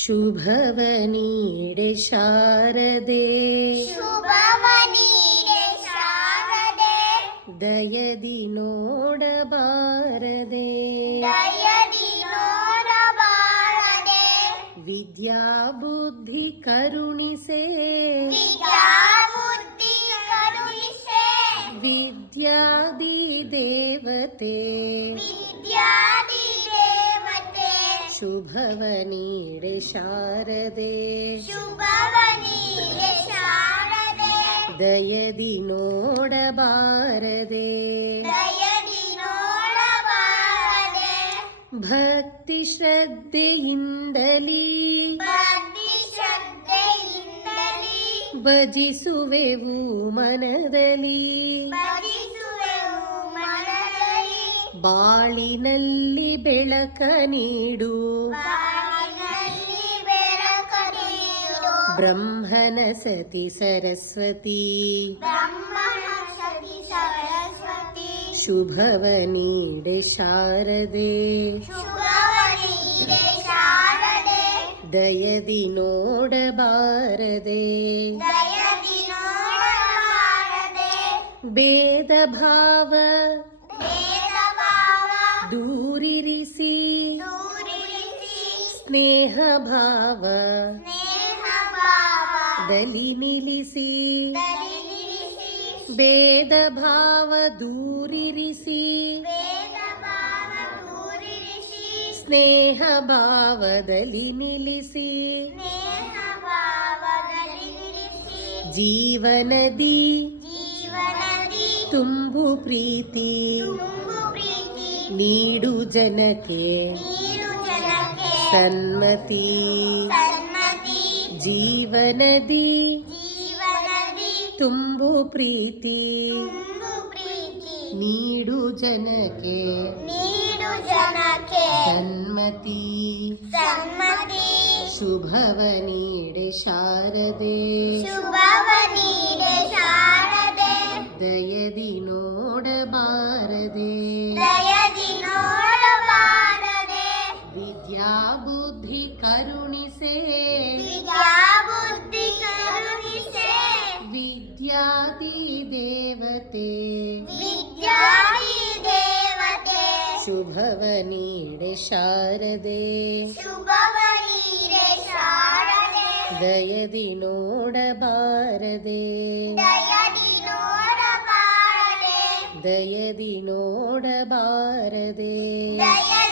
ಶುಭವ ನೀಡೆ ಶಾರದೆ, ಶುಭವ ನೀಡೆ ಶಾರದೆ, ದಯದಿ ನೋಡಬಾರದೆ, ದಯದಿ ನೋಡಬಾರದೆ, ವಿದ್ಯಾ ಬುದ್ಧಿ ಕರುಣಿಸೆ, ವಿದ್ಯಾ ಬುದ್ಧಿ ಕರುಣಿಸೆ, ವಿದ್ಯಾದಿ ದೇವತೆ, ವಿದ್ಯಾದಿ ದೇವತೆ, ಶುಭವ ನೀಡೆ ಶಾರದೆ, ಶುಭವ ನೀಡೆ ಶಾರದೆ, ದಯದಿ ನೋಡಬಾರದೆ, ದಯದಿ ನೋಡಬಾರದೆ, ಭಕ್ತಿ ಶ್ರದ್ಧೆಯಿಂದಲೀ ಭಕ್ತಿ ಶ್ರದ್ಧೆಯಿಂದಲೇ ಭಜಿಸುವೆವು ಮನದಲ್ಲಿ, ಭಜಿಸುವೆವು ಮನದಲ್ಲಿ, ಬಾಳಿನಲ್ಲಿ ಬೆಳಕ ನೀಡು, ಬಾಳಿನಲ್ಲಿ ಬೆಳಕ ನೀಡು, ಬ್ರಹ್ಮನ ಸತಿ ಸರಸ್ವತಿ, ಬ್ರಹ್ಮನ ಸತಿ ಸರಸ್ವತಿ, ಶುಭವ ನೀಡೆ ಶಾರದೆ, ಶುಭವ ನೀಡೆ ಶಾರದೆ, ದಯದಿ ನೋಡಬಾರದೆ, ದಯದಿ ನೋಡಬಾರದೆ, ಭೇದ ಭಾವ ಭೇದ ಭಾವ ದೂರಿರಿಸಿ, ದೂರಿಸಿ, ಸ್ನೇಹ ಭಾವ ಸ್ನೇಹ ಭಾವ ದಲ್ಲಿ ನಿಲ್ಲಿಸಿ, ದಲಿನಿಸಿ, ಭೇದ ಭಾವ ದೂರಿರಿಸಿ, ಭೇದ ಭಾವ ದೂರಿಸಿ, ಸ್ನೇಹ ಭಾವದಲ್ಲಿ ನಿಲ್ಲಿಸಿ, ಸ್ನೇಹ ಭಾವ ದಲಿನಿಸಿ, ಜೀವನದಿ ಜೀವನದಿ ತುಂಬು ಪ್ರೀತಿ, ತುಂಬು ಪ್ರೀತಿ, ನೀಡು ಜನಕ್ಕೆ ನೀರು ಜನಕ್ಕೆ ಸನ್ಮತಿ, ಸನ್ಮತಿ, ಜೀವನದಿ ಜೀವನದಿ ತುಂಬು ಪ್ರೀತಿ, ತುಂಬು ಪ್ರೀತಿ, ನೀಡು ಜನಕ್ಕೆ ನೀರು ಜನಕ್ಕೆ ಸನ್ಮತಿ, ಸನ್ಮತಿ, ಶುಭವ ನೀಡೆ ಶಾರದೆ, ಶುಭವ ನೀಡೆ ಶಾರದೆ, ದಯದಿ ನೋಡಬಾರದೆ, ದಯದಿ ನೋಡಬಾರದೆ, ವಿದ್ಯಾ ಬುದ್ಧಿ ಕರುಣಿಸೆ, ವಿದ್ಯಾ ಬುದ್ಧಿ ಕರುಣಿಸೆ, ವಿದ್ಯಾದಿ ದೇವತೆ, ವಿದ್ಯಾದಿ ದೇವತೆ, ಶುಭವ ನೀಡೆ ಶಾರದೆ, ಶುಭವ ನೀಡೆ ಶಾರದೆ, ದಯದಿ ನೋಡಬಾರದೆ, ದಯದಿ ನೋಡಬಾರದೆ, ದಯದಿ ನೋಡಬಾರದೆ, ದಯದಿ